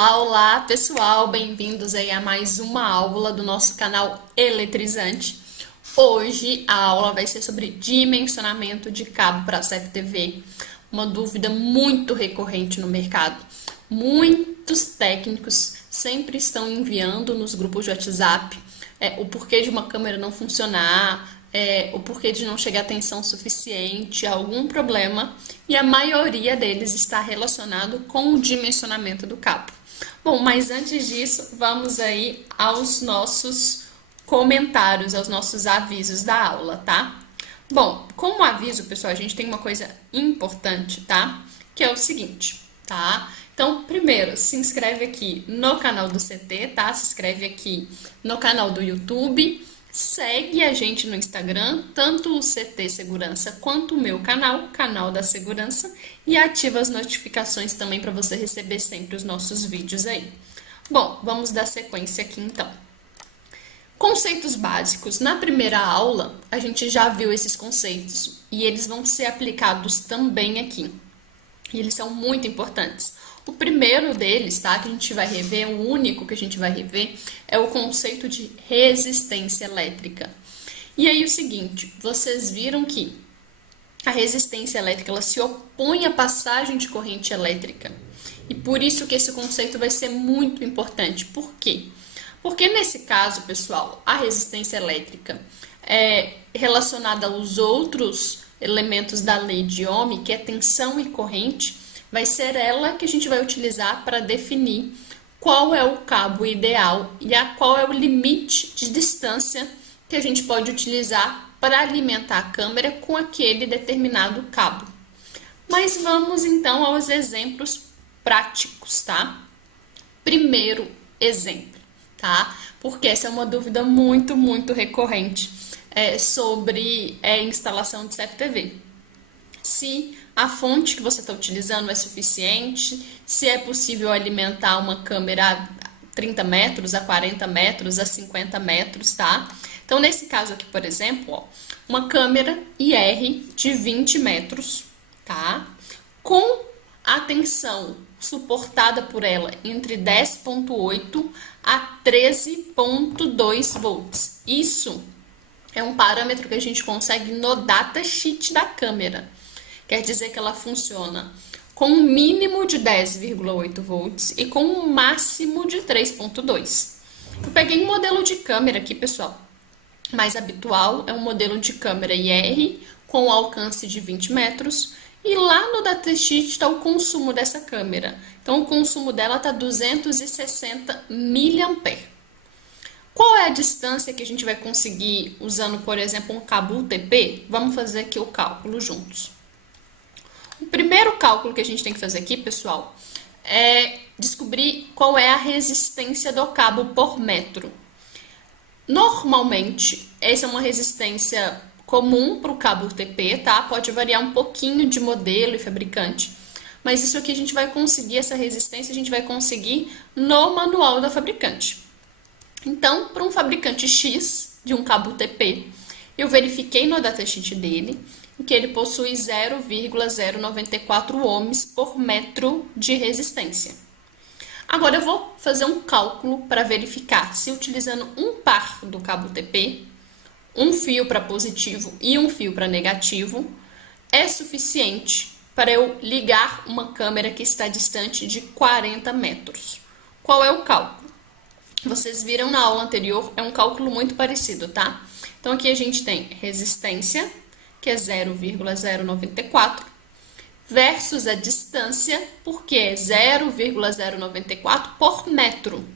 Olá, pessoal, bem-vindos aí a mais uma aula do nosso canal Eletrizante. Hoje a aula vai ser sobre dimensionamento de cabo para CFTV, uma dúvida muito recorrente no mercado. Muitos técnicos sempre estão enviando nos grupos de WhatsApp o porquê de uma câmera não funcionar, o porquê de não chegar a tensão suficiente, algum problema, e a maioria deles está relacionado com o dimensionamento do cabo. Bom, mas antes disso, vamos aí aos nossos comentários, aos nossos avisos da aula, tá? Bom, como aviso, pessoal, a gente tem uma coisa importante, tá? Que é o seguinte, tá? Então, primeiro, se inscreve aqui no canal do CT, tá? Se inscreve aqui no canal do YouTube. Segue a gente no Instagram, tanto o CT Segurança quanto o meu canal, Canal da Segurança, e ativa as notificações também para você receber sempre os nossos vídeos aí. Bom, vamos dar sequência aqui então. Conceitos básicos. Na primeira aula, a gente já viu esses conceitos e eles vão ser aplicados também aqui. E eles são muito importantes. O primeiro deles, tá, que a gente vai rever, o único que a gente vai rever, é o conceito de resistência elétrica. E aí o seguinte, vocês viram que a resistência elétrica ela se opõe à passagem de corrente elétrica. E por isso que esse conceito vai ser muito importante. Por quê? Porque nesse caso, pessoal, a resistência elétrica é relacionada aos outros elementos da lei de Ohm, que é tensão e corrente, vai ser ela que a gente vai utilizar para definir qual é o cabo ideal e qual é o limite de distância que a gente pode utilizar para alimentar a câmera com aquele determinado cabo. Mas vamos então aos exemplos práticos, tá? Primeiro exemplo, tá? Porque essa é uma dúvida muito recorrente sobre instalação de CFTV. Se a fonte que você está utilizando é suficiente, se é possível alimentar uma câmera a 30 metros, a 40 metros, a 50 metros, tá? Então, nesse caso aqui, por exemplo, ó, uma câmera IR de 20 metros, tá? Com a tensão suportada por ela entre 10,8 a 13,2 volts. Isso é um parâmetro que a gente consegue no datasheet da câmera. Quer dizer que ela funciona com um mínimo de 10,8 volts e com um máximo de 3,2. Eu peguei um modelo de câmera aqui, pessoal. Mais habitual é um modelo de câmera IR com alcance de 20 metros. E lá no datasheet está o consumo dessa câmera. Então, o consumo dela está 260 mA. Qual é a distância que a gente vai conseguir usando, por exemplo, um cabo UTP? Vamos fazer aqui o cálculo juntos. O primeiro cálculo que a gente tem que fazer aqui, pessoal, é descobrir qual é a resistência do cabo por metro. Normalmente, essa é uma resistência comum para o cabo UTP, tá? Pode variar um pouquinho de modelo e fabricante. Mas isso aqui a gente vai conseguir, essa resistência a gente vai conseguir no manual da fabricante. Então, para um fabricante X de um cabo UTP, eu verifiquei no datasheet dele que ele possui 0,094 ohms por metro de resistência. Agora eu vou fazer um cálculo para verificar se utilizando um par do cabo UTP, um fio para positivo e um fio para negativo, é suficiente para eu ligar uma câmera que está distante de 40 metros. Qual é o cálculo? Vocês viram na aula anterior, é um cálculo muito parecido, tá? Então aqui a gente tem resistência, que é 0,094, versus a distância, porque é 0,094 por metro,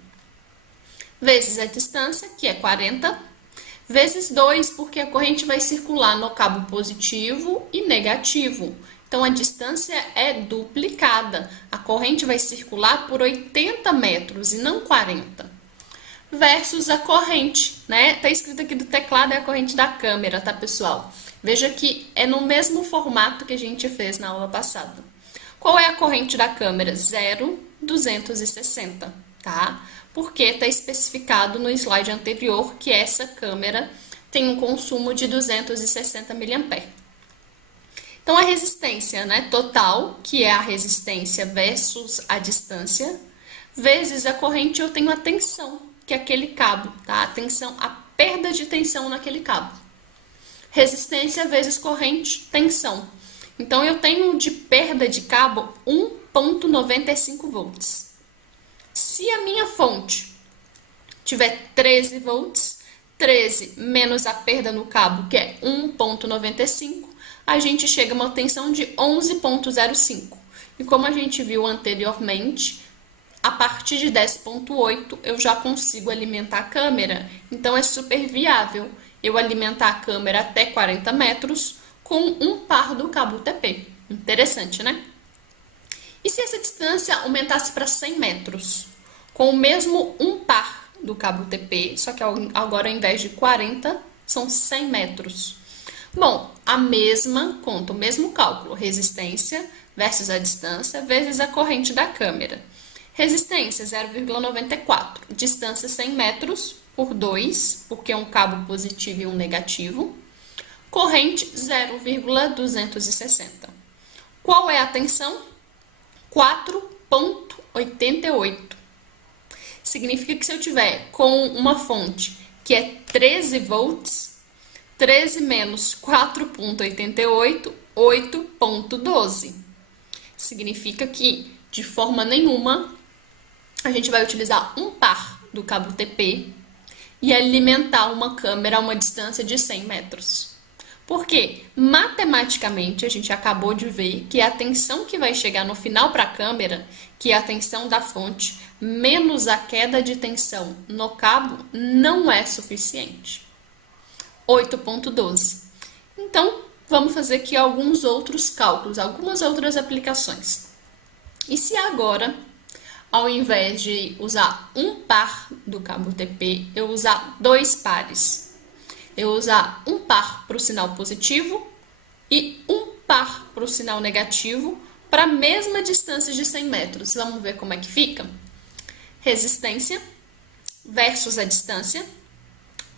vezes a distância, que é 40, vezes 2, porque a corrente vai circular no cabo positivo e negativo. Então, a distância é duplicada. A corrente vai circular por 80 metros e não 40. Versus a corrente, né? Tá escrito aqui do teclado, é a corrente da câmera, tá, pessoal? Veja que é no mesmo formato que a gente fez na aula passada. Qual é a corrente da câmera? 0,260, tá? Porque está especificado no slide anterior que essa câmera tem um consumo de 260 mA. Então, a resistência, né, total, que é a resistência versus a distância, vezes a corrente, eu tenho a tensão, que é aquele cabo, tá? A tensão, a perda de tensão naquele cabo. Resistência vezes corrente, tensão. Então, eu tenho de perda de cabo 1,95 volts. Se a minha fonte tiver 13 volts, 13 menos a perda no cabo, que é 1,95, a gente chega a uma tensão de 11,05. E como a gente viu anteriormente, a partir de 10,8 eu já consigo alimentar a câmera. Então, é super viável eu alimentar a câmera até 40 metros com um par do cabo UTP. Interessante, né? E se essa distância aumentasse para 100 metros? Com o mesmo um par do cabo UTP, só que agora ao invés de 40, são 100 metros. Bom, a mesma conta, o mesmo cálculo, resistência versus a distância vezes a corrente da câmera. Resistência 0,94, distância 100 metros por 2, porque é um cabo positivo e um negativo. Corrente 0,260. Qual é a tensão? 4,88. Significa que se eu tiver com uma fonte que é 13 volts, 13 menos 4,88, 8,12. Significa que, de forma nenhuma, a gente vai utilizar um par do cabo UTP e alimentar uma câmera a uma distância de 100 metros. Porque, matematicamente, a gente acabou de ver que a tensão que vai chegar no final para a câmera, que é a tensão da fonte, menos a queda de tensão no cabo, não é suficiente. 8,12. Então, vamos fazer aqui alguns outros cálculos, algumas outras aplicações. E se agora, ao invés de usar um par do cabo UTP, eu usar dois pares? Eu usar um par para o sinal positivo e um par para o sinal negativo para a mesma distância de 100 metros. Vamos ver como é que fica? Resistência versus a distância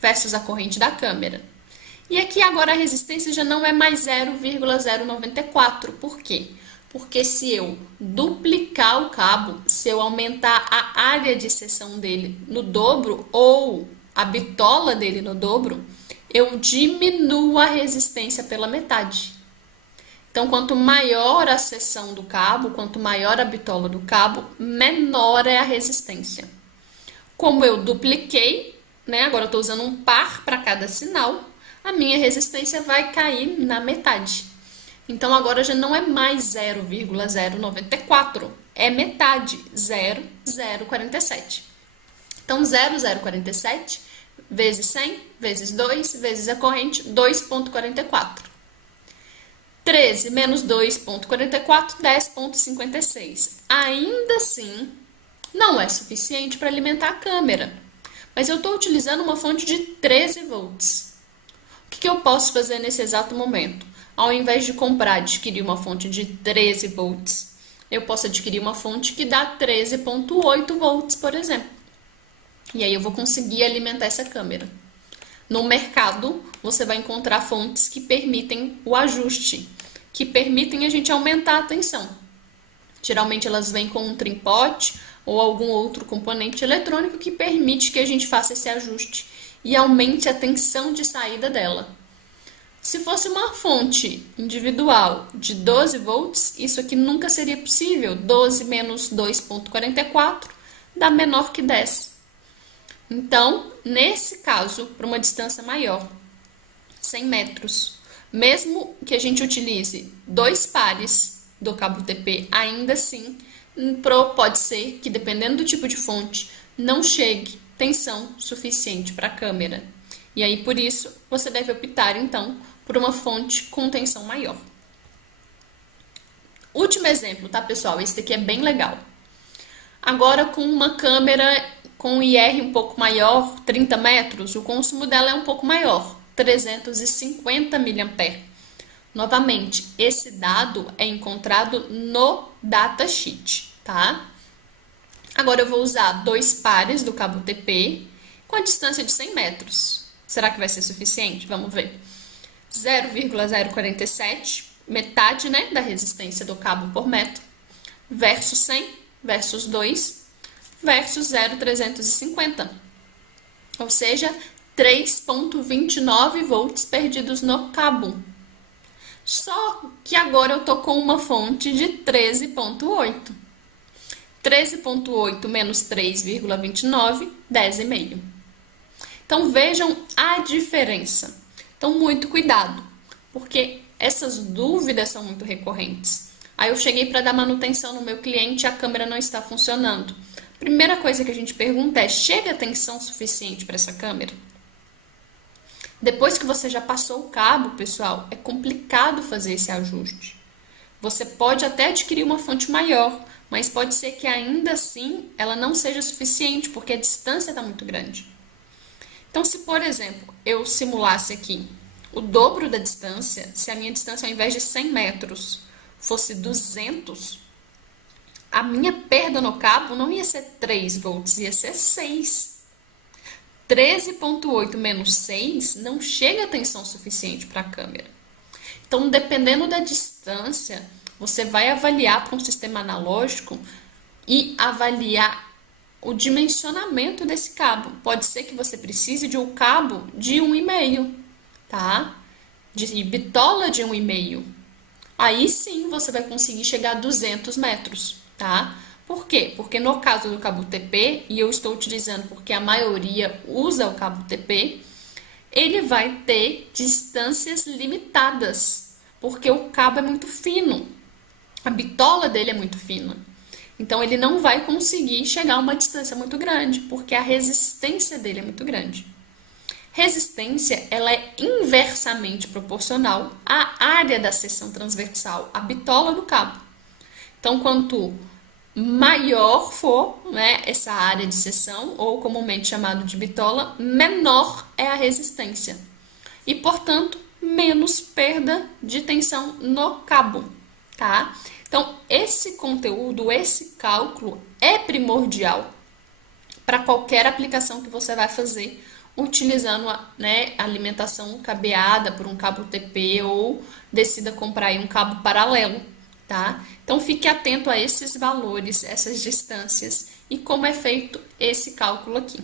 versus a corrente da câmera. E aqui agora a resistência já não é mais 0,094. Por quê? Porque se eu duplicar o cabo, se eu aumentar a área de seção dele no dobro ou a bitola dele no dobro, eu diminuo a resistência pela metade. Então, quanto maior a seção do cabo, quanto maior a bitola do cabo, menor é a resistência. Como eu dupliquei, né, agora eu estou usando um par para cada sinal, a minha resistência vai cair na metade. Então, agora já não é mais 0,094, é metade, 0,047. Então, 0,047 vezes 100, vezes 2, vezes a corrente, 2,44. 13 menos 2,44, 10,56. Ainda assim, não é suficiente para alimentar a câmera. Mas eu estou utilizando uma fonte de 13 volts. O que eu posso fazer nesse exato momento? Ao invés de adquirir uma fonte de 13 volts, eu posso adquirir uma fonte que dá 13,8 volts, por exemplo. E aí eu vou conseguir alimentar essa câmera. No mercado, você vai encontrar fontes que permitem o ajuste, que permitem a gente aumentar a tensão. Geralmente elas vêm com um trim-pot ou algum outro componente eletrônico que permite que a gente faça esse ajuste e aumente a tensão de saída dela. Se fosse uma fonte individual de 12 volts, isso aqui nunca seria possível. 12 menos 2,44 dá menor que 10. Então, nesse caso, para uma distância maior, 100 metros, mesmo que a gente utilize dois pares do cabo UTP, ainda assim, pode ser que, dependendo do tipo de fonte, não chegue tensão suficiente para a câmera. E aí, por isso, você deve optar, então, por uma fonte com tensão maior. Último exemplo, tá, pessoal? Esse daqui é bem legal. Agora, com uma câmera com IR um pouco maior, 30 metros, o consumo dela é um pouco maior, 350 mA. Novamente, esse dado é encontrado no datasheet, tá? Agora eu vou usar dois pares do cabo UTP com a distância de 100 metros. Será que vai ser suficiente? Vamos ver. 0,047, metade, né, da resistência do cabo por metro, versus 100, versus 2, versus 0,350, ou seja, 3,29 volts perdidos no cabo. Só que agora eu tô com uma fonte de 13,8. 13,8 menos 3,29, 10,5. Então vejam a diferença. Então muito cuidado, porque essas dúvidas são muito recorrentes. Aí eu cheguei para dar manutenção no meu cliente e a câmera não está funcionando. Primeira coisa que a gente pergunta é: chega tensão suficiente para essa câmera? Depois que você já passou o cabo, pessoal, é complicado fazer esse ajuste. Você pode até adquirir uma fonte maior, mas pode ser que ainda assim ela não seja suficiente, porque a distância está muito grande. Então, se por exemplo, eu simulasse aqui o dobro da distância, se a minha distância ao invés de 100 metros fosse 200, a minha perda no cabo não ia ser 3 volts, ia ser 6. 13,8 menos 6 não chega a tensão suficiente para a câmera. Então, dependendo da distância, você vai avaliar para um sistema analógico e avaliar o dimensionamento desse cabo. Pode ser que você precise de um cabo de 1,5, tá? De bitola de 1,5. Aí sim você vai conseguir chegar a 200 metros, tá? Por quê? Porque no caso do cabo TP, e eu estou utilizando porque a maioria usa o cabo TP, ele vai ter distâncias limitadas, porque o cabo é muito fino, a bitola dele é muito fina. Então ele não vai conseguir chegar a uma distância muito grande, porque a resistência dele é muito grande. Resistência, ela é inversamente proporcional à área da seção transversal, a bitola do cabo. Então, quanto maior for, né, essa área de seção, ou comumente chamado de bitola, menor é a resistência. E, portanto, menos perda de tensão no cabo, tá? Então, esse conteúdo, esse cálculo é primordial para qualquer aplicação que você vai fazer utilizando né, alimentação cabeada por um cabo TP ou decida comprar aí um cabo paralelo, tá? Então fique atento a esses valores, essas distâncias e como é feito esse cálculo aqui.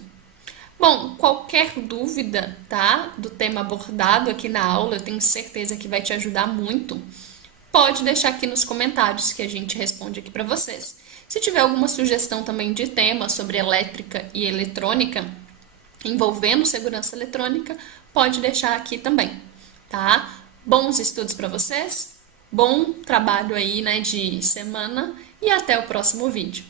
Bom, qualquer dúvida, tá, do tema abordado aqui na aula, eu tenho certeza que vai te ajudar muito. Pode deixar aqui nos comentários que a gente responde aqui para vocês. Se tiver alguma sugestão também de tema sobre elétrica e eletrônica, envolvendo segurança eletrônica, pode deixar aqui também, tá? Bons estudos para vocês, bom trabalho aí, né, de semana e até o próximo vídeo.